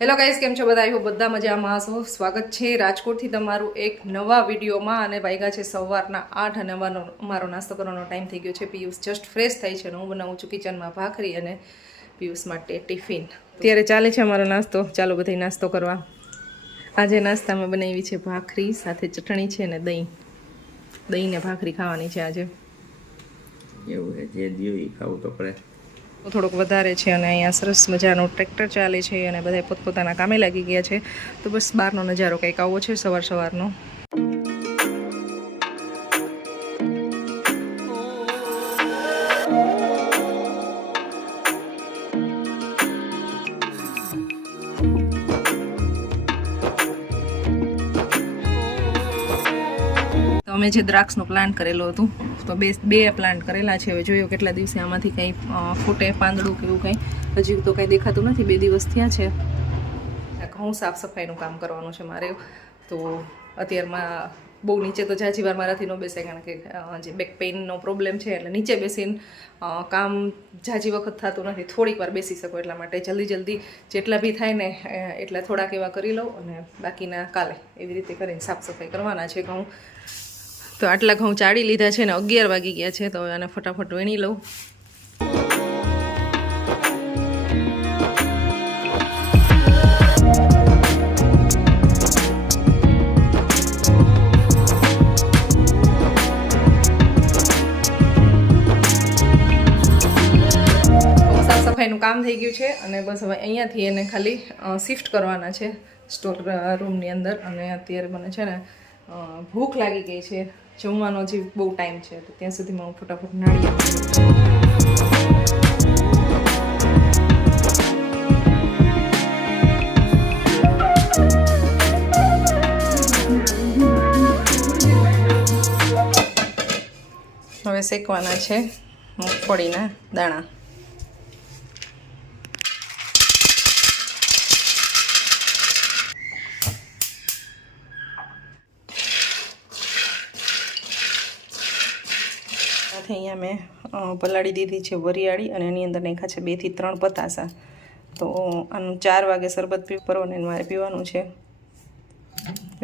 Hello guys, કેમ છો બધા? આવ્યો બધા મજામાં છો? સ્વાગત છે રાજકોટથી તમારું એક નવા વિડીયોમાં. અને વાગ્યા છે સવારના 8 અને અમારો નાસ્તો કરવાનો ટાઈમ થઈ ગયો છે. પિયુષ જસ્ટ ફ્રેશ થાય છે અને હું બનાવું છું કિચનમાં ભાખરી અને પિયુષ માટે ટિફિન. અત્યારે ચાલે છે અમારો નાસ્તો. ચાલો બધા નાસ્તો કરવા. આજે નાસ્તામાં બનાવી છે ભાખરી, સાથે ચટણી છે અને દહીં ને ભાખરી ખાવાની છે આજે. એવું જે દિયો એ ખાવું તો પડે. થોડોક વધારે છે અને અહીંયા સરસ મજાનું ટ્રેક્ટર ચાલે છે અને બધા પોતપોતાના કામે લાગી ગયા છે. તો બસ બહારનો નજારો કંઈક આવો છે સવારનો. અમે જે દ્રાક્ષનો પ્લાન્ટ કરેલો હતું તો બે પ્લાન્ટ કરેલા છે. હવે જોયો કેટલા દિવસે આમાંથી કંઈ ફૂટે પાંદડું કે એવું કંઈ. હજી તો કંઈ દેખાતું નથી. 2 દિવસ થયા છે. ઘઉં સાફ સફાઈનું કામ કરવાનું છે મારે. તો અત્યારમાં બહુ નીચે તો જાજી વાર મારાથી ન બેસે, કારણ કે જે બેક પેઇનનો પ્રોબ્લેમ છે એટલે નીચે બેસીને કામ જાજી વખત થતું નથી. થોડીક વાર બેસી શકો એટલા માટે જલ્દી જેટલા બી થાય ને એટલા થોડાક એવા કરી લઉં અને બાકીના કાલે એવી રીતે કરીને સાફ સફાઈ કરવાના છે. ઘઉં તો આટલા ઘઉં ચાળી લીધા છે ને 11 વાગી ગયા છે. તો આને ફટાફટ વીણી લઉં. સાફ સફાઈનું કામ થઈ ગયું છે અને બસ હવે અહીંયાથી એને ખાલી શિફ્ટ કરવાના છે સ્ટોર રૂમની અંદર. અને અત્યારે મને છે ને ભૂખ લાગી ગઈ છે. જમવાનો હજી બહુ ટાઈમ છે, તો ત્યાં સુધીમાં હું ફટાફટ નાળી હવે શેકવાના છે મગફળીના દાણા. અહીંયા મેં પલાળી દીધી છે વરિયાળી અને એની અંદર નાખ્યા છે 2 થી 3 પતાસા. તો આનું 4 વાગે શરબત પીવવાનું મારે પીવાનું છે,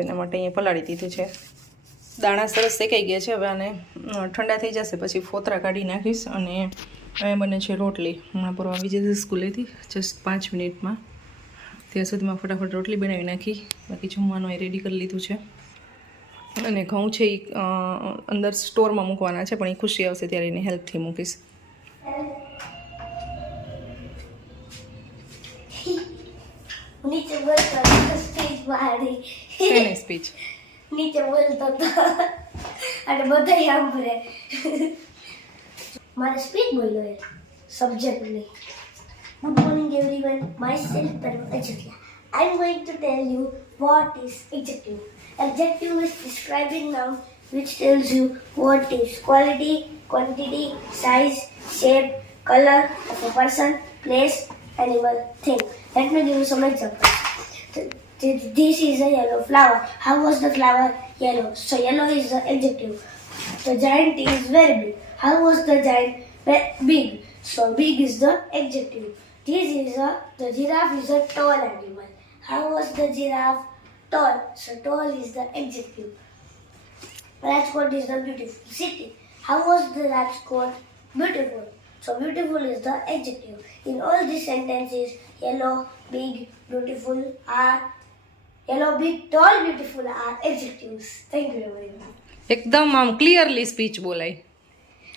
એના માટે અહીંયા પલાળી દીધું છે. દાણા સરસ શેકાઈ ગયા છે. હવે આને ઠંડા થઈ જશે પછી ફોતરા કાઢી નાખીશ. અને અહીંયા બને છે રોટલી. હમણાં પૂર્વ આવી જશે સ્કૂલેથી જસ્ટ 5 મિનિટમાં. ત્યાં સુધીમાં ફટાફટ રોટલી બનાવી નાખી. બાકી જમવાનું એ રેડી કરી લીધું છે. અને ઘઉં છે એ અંદર સ્ટોરમાં મૂકવાના છે, પણ એ ખુશી આવશે ત્યારે એને હેલ્પથી મૂકીશ. નીચે બોલતો સ્પીચ મારી શેની સ્પીચ? નીચે બોલતો અને બધા સાંભળે. મારે સ્પીચ બોલ્યો એ સબ્જેક્ટ નહીં. Good morning everyone, myself Param Ajiya. I am going to tell you what is adjective. Adjective is describing noun which tells you what is quality, quantity, size, shape, color of a person, place, animal, thing. Let me give you some examples. This is a yellow flower. How was the flower yellow? So yellow is the adjective. The giant is very big. How was the giant big? So big is the adjective. The giraffe is a tall animal. How was the giraffe tall? So tall is the adjective. Rajkot is the beautiful city. How was the Rajkot beautiful? So beautiful is the adjective. In all these sentences, yellow, big, beautiful are yellow, big, tall, beautiful are adjectives. Thank you very much. એકદમ આમ clearly speech બોલાય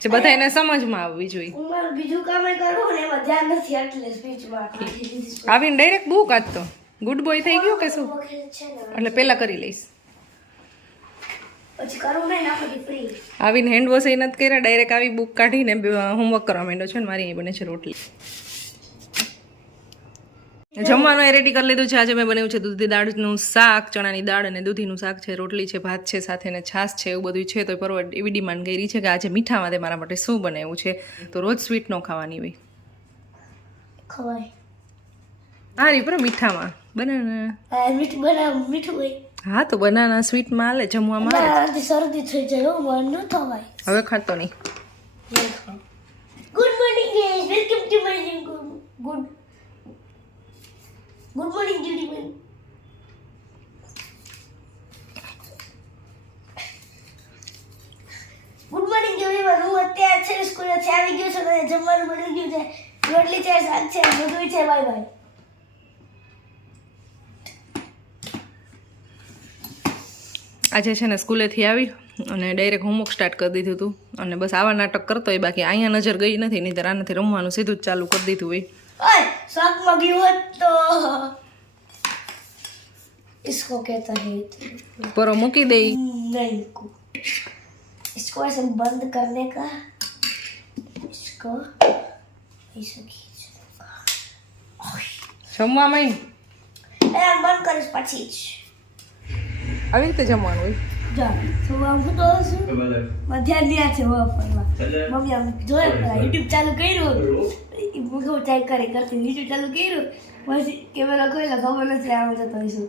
જે બધા એને સમજમાં આવવી જોઈએ. હું મારું બીજું કામ કરું ને એમાં ધ્યાન નથી એટલે સ્પીચમાં આવીને ડાયરેક્ટ બુક વાંચતો. ગુડ બોય થઈ ગયો કે શું? એટલે પહેલાં કરી લઈશ. પછી કરું ને નાખી ફ્રી. આવીને હેન્ડ વોશ એ નથી કર્યા, ડાયરેક્ટ આવી બુક કાઢીને હોમવર્ક કરવા માંડ્યો છે. ને મારી અહીં બને છે રોટલી. જમવાનું એ રેડી કરી લીધું છે. આજે મેં બનાવ્યું છે દૂધી દાળનું શાક, ચણાની દાળ અને દૂધીનું શાક છે, રોટલી છે, ભાત છે, સાથે ને છાશ છે. એવું બધું છે. તો પરવડ એવી ડિમાન્ડ કરી છે કે આજે મીઠામાં તે મારા માટે શું બનાવ્યું છે. તો રોજ સ્વીટ ન ખાવાની હોય. ખવાય હા રી પર મીઠામાં બનાના મીઠું બનાવ મીઠું હોય. હા તો બનાના સ્વીટમાં હાલે, જમવામાં હાલે. શરદી થઈ જાય મન ન થવાય. હવે ખાતો નહીં. Good morning guys, welcome to my good good morning everyone. Good morning everyone. હું અત્યારે છે સ્કૂલેથી આવી ગયો છું અને જમવાનું બની ગયું છે. રોટલી છે, શાક છે, બધું છે. Bye bye. આજે છે ને સ્કૂલેથી આવી અને ડાયરેક્ટ હોમવર્ક સ્ટાર્ટ કરી દીધું હતું અને બસ આવા નાટક કરતો હોય, બાકી અહીંયા નજર ગઈ નથી, નહીં આનાથી રમવાનું સીધું જ ચાલુ કરી દીધું હોય. ओए शौक में गई तो इसको कहता है પરો મૂકી દે. नहीं को इसको ऐसे बंद करने का, इसको ऐसे खींचने જમવામાં का. बंद कर इस પછી જ આવી રીતે જમવાનું હોય. જા તો હું તો છું મધ્યાહન ની છે વાપરવા. મમ્મી આમ જોયે પેલા YouTube ચાલુ કર્યું, મુખો ચેક કરતી YouTube ચાલુ કર્યું, પછી કેમેરા ખોલ્યો, ખબર નથી આમ જતો હશું.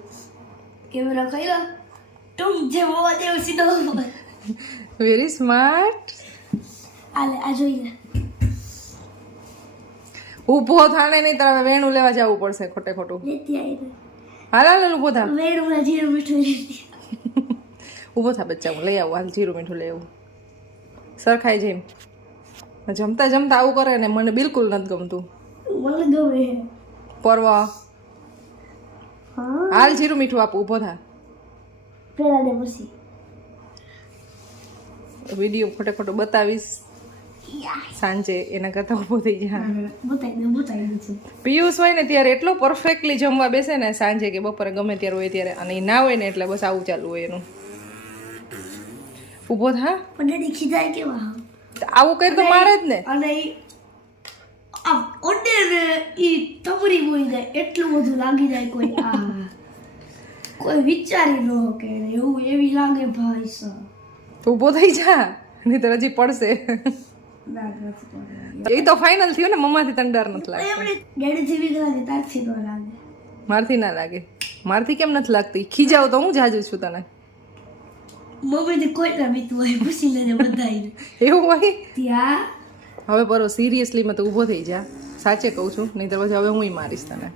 કેમેરા ખોલ્યો, તું જે મોવા દેવ સીધો વેરી સ્માર્ટ. આલે આ જોઈ લે. ઊભો થાને નહીં તારે વેણું લેવા જવું પડશે ખોટે ખોટું. લેતી આવી હાલ હાલ ઊભો થા. વેડમાં જીરું મીઠું લેતી. ઊભો થા બચ્ચા, હું લઈ આવું. હાલ જીરું મીઠું લઈ આવું. સરખાઈ જેમ જમતા જમતા આવું કરે ને મને બિલકુલ નથી ગમતું. મને ગમે. પરવા હા હાલ જીરું મીઠું આપું. ઊભો થા. પેલા દે પછી વિડીયો ખોટે ખોટો બતાવીશ સાંજે, એના કરતા ઊભો થઈ જા. બતાવી દે. પિયુષ હોય ને ત્યારે એટલો પરફેક્ટલી જમવા બેસે ને સાંજે કે બપોરે ગમે ત્યારે હોય ત્યારે, અને એ ના હોય ને એટલે બસ આવું ચાલુ હોય એનું. ઊભો થા. પણ દેખી જાય કેવા આવું કઈ તો મારે જ ને. અને આ ઓડે ને ઈ તમરી બોઈ જાય એટલું બધું લાગી જાય કોઈ કોઈ વિચારી ન કે એવું એવી લાગે ભાઈ સર. તો ઊભો થઈ જા, નહીં તો હજી પડશે. એ તો ફાઇનલ થયું ને. મમ્માથી તને ડર નથી લાગતો? ડેડીથી બીક લાગે, તારથી ન લાગે. મારથી ના લાગે. મારથી કેમ નથી લાગતી? ખીજાવ તો હું જાજુ છું તને. મમ્મીથી કોઈ ના બીતું હોય, પૂછી લેજે બધાય. એવું હોય? ત્યાં હવે બરો સિરિયસલી માં તો ઊભો થઈ જા. સાચે કહું છું, નહીં તો પછી હવે હું મારીશ તને.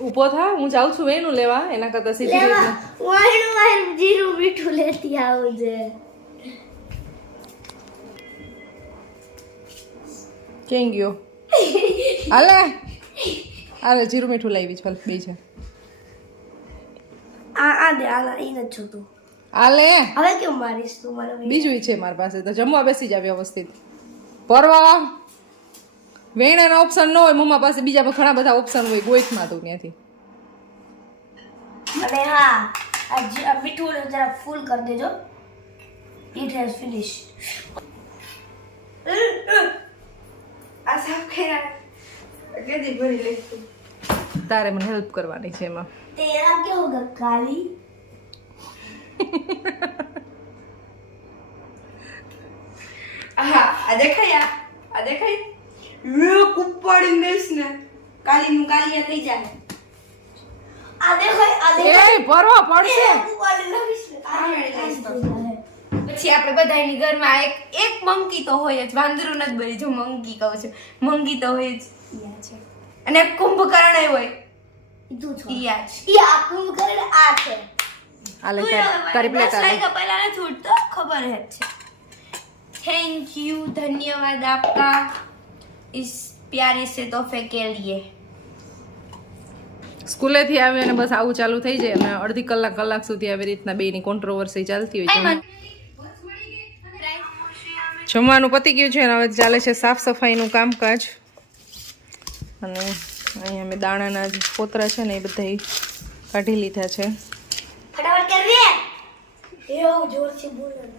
ઊભો થા, હું જાઉં છું વેણું લેવા. એના કરતા સીધી રીતના વાયણ જીરું મીઠું લેતી આવજે. ક્યાં ગયો? હાલે હાલે જીરું મીઠું લાવી. ચાલ બે છે. આ દે આલા ઈ ન છોટું. હાલે હવે કેમ મારીશ તું મને? બીજું છે મારી પાસે, તો જમવા બેસી જા વ્યવસ્થિત. પરવા વેણાના ઓપ્શન ન હોય મમ્મા પાસે, બીજા ઘણા બધા ઓપ્શન હોય. ગોઈથમાં તું ત્યાંથી. અને હા આ મીઠું જરા ફૂલ કરી દેજો. It has finish. આ સાફ કર્યા કેદી ભરી લઈશું. તારે મને હેલ્પ કરવાની છે એમાં. તેરા क्या होगा काली? આ દેખાય રે કુપ્પાડી દેશ ને કાલી નું કાલિયા થઈ જાય. આ દેખો એ પરવા પડશે. કાલી લવીશ ને પછી આપણે બધાની ઘરમાં એક મંકી તો હોય જ. વાંદરું નથી બરી, જો મંકી કહું છું, મંકી તો હોય જ. છે અને કુંભકર્ણ હોય તું છો. ઈ આ છે. ઈ આ કુંભકર્ણ આ છે. હાલે તારી પ્લેટ દસ આવે. વાગ્યા પહેલા નથી ઉઠતો, ખબર જ છે. थैंक यू, धन्यवाद आपका इस प्यारे से तोहफे के लिए. સ્કૂલેથી આવી અને બસ આવું ચાલુ થઈ જાય અને અડધી કલાક સુધી આવી રીતના બેની કોન્ટ્રોવર્સી ચાલતી હોય છે. જમવાનું પતી ગયું છે અને હવે ચાલે છે સાફ સફાઈનું કામકાજ. અને અહીંયા મેં દાણાના જે પોતરા છે ને એ બધા કાઢી લીધા છે. ફટાફટ કર રે. એવો જોરથી બોલો ને.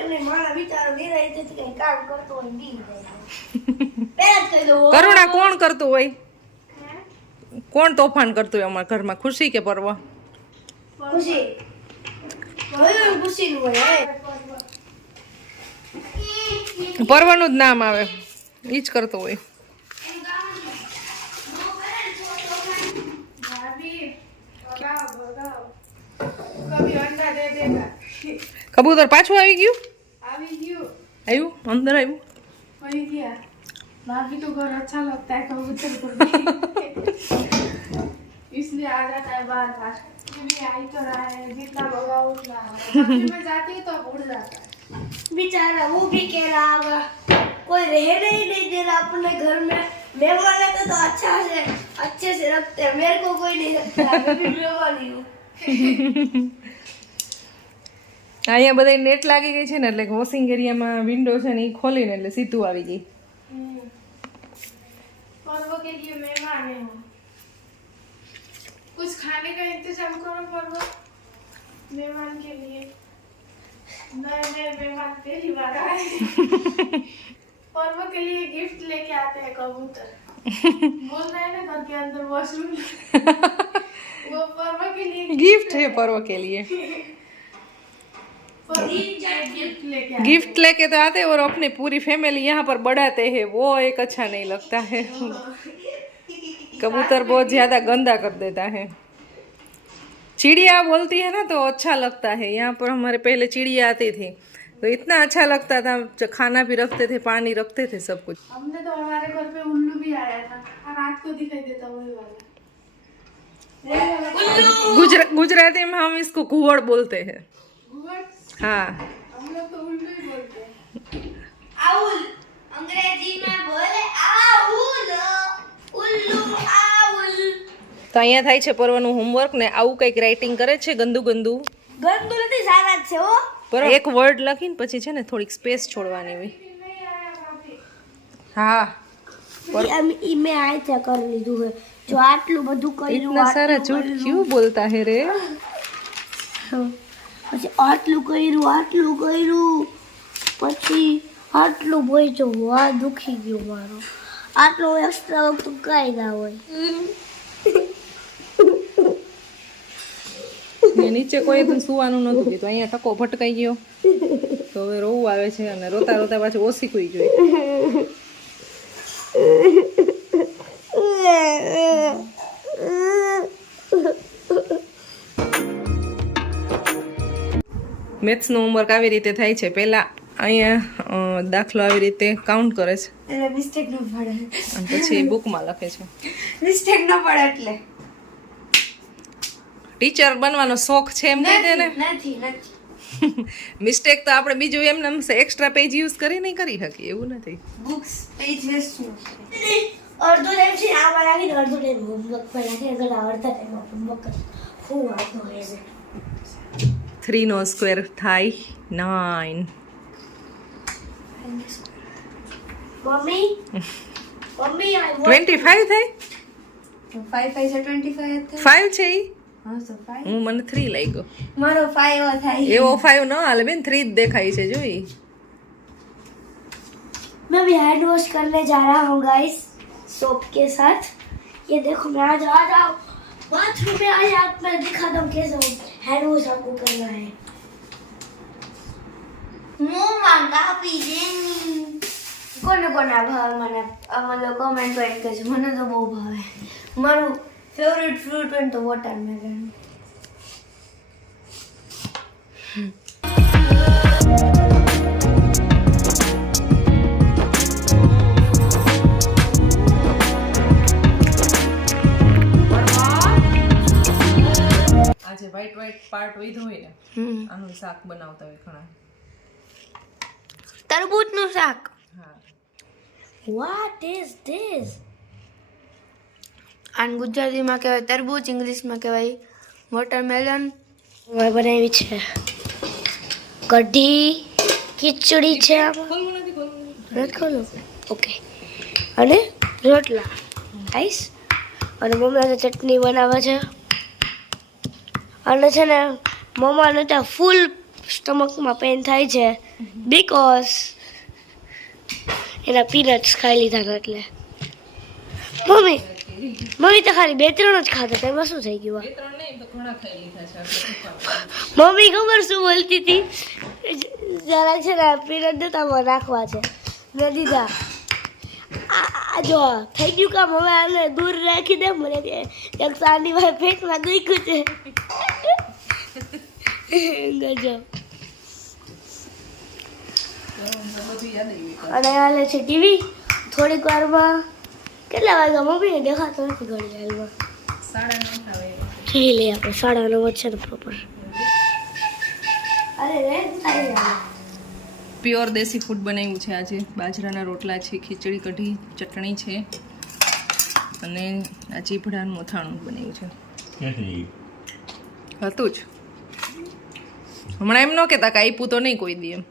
એમને મારા વિચારો નિરાય તેથી કઈ કામ કરતો હોય બી જાય. પહેલા જ કહી દો. કરુણા કોણ કરતું હોય? કોણ તોફાન કરતું હોય અમારા ઘરમાં? ખુશી કે પરવા? ખુશી. હોય ખુશી નું હોય. પરવાનું જ નામ આવે, ઈ જ કરતો હોય. કબૂતર પાછું આવી ગયું? આવ્યું અંદર આવ્યું. भाभी को घर अच्छा लगता है कबूतर को भी इसलिए आ जाता है बार बार भी आई तो रहा है जितना भगा उतना फिर मैं जाती हूँ तो उड़ जाता है बेचारा वो भी कह रहा होगा कोई रहने ही नहीं दे रहा अपने घर में मेहमान आते तो अच्छे से रखते हैं मेरे को कोई नहीं रखता मैं भी मेहमान ही हूँ અહીંયા બધા નેટ લાગી ગઈ છે ને એટલે વોશિંગ એરિયામાં વિન્ડો છે ને એ ખોલીને એટલે સીધું આવી ગઈ. पर्व के लिए मेहमान है वो कुछ खाने का इंतजाम करो पर्व मेहमान के लिए नए नए मेहमान पहली बार आए पर्व के लिए गिफ्ट लेके आते हैं कबूतर बोल रहे हैं ना घर के अंदर वॉशरूम वो पर्व के लिए गिफ्ट है पर्व के लिए. गिफ्ट लेके आते गिफ्ट लेके तो आते और अपनी पूरी फैमिली यहाँ पर बढ़ाते हैं वो एक अच्छा नहीं लगता है. कबूतर बहुत ज्यादा गंदा कर देता है. चिड़िया बोलती है ना तो अच्छा लगता है. यहाँ पर हमारे पहले चिड़िया आती थी तो इतना अच्छा लगता था. खाना भी रखते थे पानी रखते थे सब कुछ. हमने तो हमारे घर पे उल्लू भी आया था रात को दिखाई देता वही वाला गुजराती में हम इसको कुहड़ बोलते हैं. घुवड़ हाँ हम लोग तो उल्लू ही बोलते हैं આઉલ અંગ્રેજી में बोले આઉલ ઉલ્લુ આઉલ. તો અહીંયા થાય છે પર્વનું હોમવર્ક ને આવું કંઈક રાઇટિંગ કરે છે ગંદુ ગંદુ. ગંદુ નથી સારા જ છે હો પર એક વર્ડ લખીને પછી છે ને થોડીક સ્પેસ છોડવાની હોય. हाँ મેં આ ત્યાં કરી લીધું है જો આટલું બધું કર્યું इतना सारा झूठ क्यों बोलता है रे. પછી આટલું કર્યું પછી આટલું બોલ્યો આ દુખી ગયો મારો આટલો એક્સ્ટ્રા વખત કાંઈ ના હોય ને નીચે કોઈ પણ સુવાનું નતું કીધું અહીંયા ટકો ભટકાઈ ગયો તો હવે રોવું આવે છે અને રોતા રોતા પાછું ઓછી કુઈ જોઈએ. મેથ્સનું હોમવર્ક આવી રીતે થાય છે. પહેલા અહીંયા દાખલો આવી રીતે કાઉન્ટ કરે છે એટલે મિસ્ટેક ન પડે અને પછી બુકમાં લખે છે. મિસ્ટેક ન પડે એટલે ટીચર બનવાનો શોખ છે એમ કહી દે ને. નથી મિસ્ટેક તો આપણે બીજું એમને એક્સ્ટ્રા પેજ યુઝ કરી નહીં કરી શકીએ એવું નથી. બુક્સ પેજ વેસ્ટ નો અડધો ટાઈમ છે આમાં રાખીને અડધો ટાઈમ હોમવર્ક પર રાખીને અગર અડધા ટાઈમ હોમવર્ક હું વાંધો હોય છે 3 નો સ્ક્વેર થાય 9. મમ્મી આઈ 25 થાય 5 5 से 25 था 5 છે ઈ. हां तो 5 હું મને 3 લાગ્યો. मारो 5 था એવો 5 ન હાલે બેન 3 જ દેખાય છે જોઈ. मैं भी हैंड वॉश करने जा रहा हूँ गाइस सोप के साथ ये देखो मैं आज आ जाओ बाथरूम में आए आप मैं दिखाता हूँ कैसे हैंड वॉश आपको करना है मुंह मांगा पीजेनी कोने कोने भाव मने अमलो कमेंट कर के મને તો બહુ ભાવે. મારું ફેવરિટ ફ્રૂટ હોય તો વોટરમેલન. આજે વ્હાઈટ પાર્ટ વધ્યો હોય ને આનું શાક બનાવતા હોય ઘણા. તરબૂચનું શાક. હા व्हाट इज दिस આન ગુજરાતીમાં કહેવાય તરબૂચ, ઇંગ્લિશમાં કહેવાય વોટરમેલન. मैं बनाई છે કઢી ખીચડી છે આમાં નથી ખોલું ઓકે અને રોટલા આઈસ અને મમ્મી ચટણી બનાવે છે અને છે ને મમ્માને ત્યાં ફૂલ સ્ટમકમાં પેન થાય છે બીકોઝ એના પીનટ્સ ખાઈ લીધા ને એટલે મમ્મી તો ખાલી 2-3 જ ખાધા તેમાં શું થઈ ગયું મમ્મી ખબર શું બોલતી હતી જરા છે ને પીનટ દેતામાં રાખવા છે મેં દીધા આ જો થઈ ગયું કામ હવે આને દૂર રાખી દે મને કે એક સાની ભાઈ પેટમાં દુખ્યું છે ગજબ અને હાલે છે ટીવી થોડીક વારમાં કેટલા વાગ્યા મમ્મીને દેખાતો નથી ઘડી હાલમાં 9:30 આવે જઈ લઈએ આપણે 9:30 છે ને પ્રોપર અરે રે પ્યોર દેશી ફૂડ બનાવ્યું છે આજે. બાજરાના રોટલા છે, ખીચડી કઢી, ચટણી છે અને આ ચીભડાનું મોથાણું બનાવ્યું છે. હતું જ. હમણાં એમ ન કહેતા કે આપ્યું તો નહીં કોઈ દી એમ.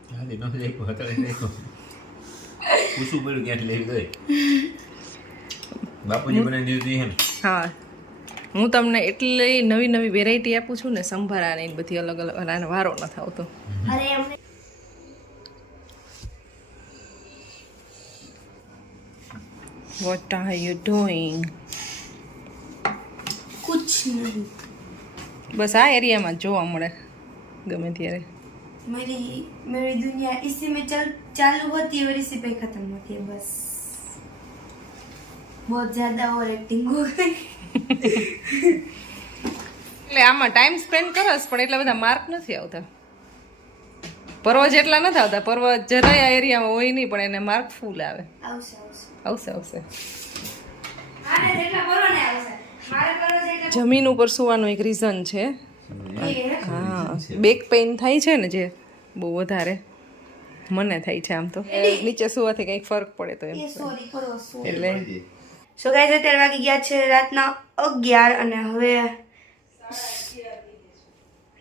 પૂછવું પડ્યું ક્યાંથી લેવી દઈ બાપુજી બનાવી દીધી છે ને. હા, હું તમને એટલી નવી નવી વેરાયટી આપું છું ને, સંભારાની બધી અલગ અલગ, અને આનો વારો નથી આવતો. અરે એમને What are you doing? कुछ नहीं. બસ આ એરિયામાં જ જોવા મળે ગમે ત્યારે. मेरी दुनिया इसी में चालू होती है और इसी पे खत्म होती है. बस बहुत ज्यादा ओवर एक्टिंग हो गई. એટલે આમાં ટાઈમ સ્પેન્ડ કરસ પણ એટલા બધા માર્ક નથી આવતા. પર્વ જેટલા નથી આવતા. પર્વ જરાય આ એરિયામાં હોય નહીં પણ એને માર્ક ફૂલ આવે. આવશે. આવશે. આને જેટલા કરો ને આવશે. મારે કરો જેટલા જમીન ઉપર સુવાનું એક રીઝન છે. હા, બેક પેઇન થાય છે ને જે બહુ વધારે મને થાય છે. આમ તો નીચે સુવાથી કંઈક ફરક પડે તો એમ સોરી કરો સોરી. એટલે સો ગાઈઝ અત્યારે વાગી ગયા છે રાતના 11 અને હવે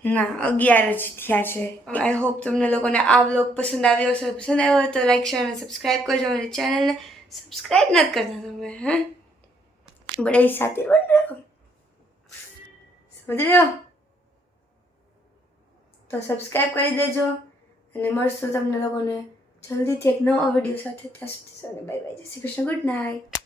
ના 11 જ થયા છે. આઈ હોપ તમને લોકોને આ વ્લોગ પસંદ આવ્યો હશે. પસંદ આવ્યો હોય તો લાઈક શેર અને સબસ્ક્રાઈબ કરજો. મારી ચેનલને સબસ્ક્રાઈબ નથી કરતા તમે, હે બડે સાથે બન રહો, સમજ રહ્યો? તો સબસ્ક્રાઈબ કરી દેજો અને મળશું તમને લોકોને જલ્દીથી એક નવા વિડીયો સાથે. ત્યાં સુધી બાય બાય, જય શ્રી કૃષ્ણ, ગુડ નાઇટ.